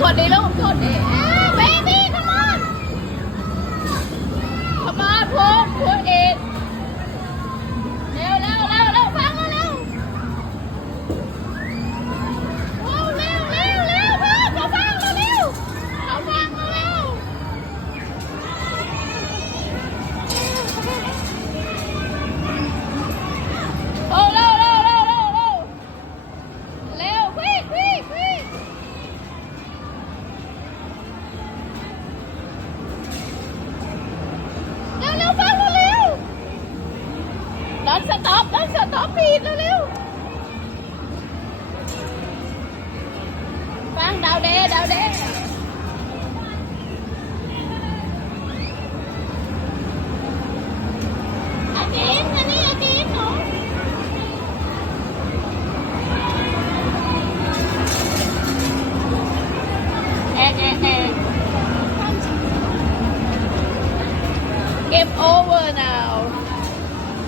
คนในโลกคนนี้ Đến stop, đến stop đi, lưu lưu Phan đào đê, đào đê Game <And, and, and. cười> over now.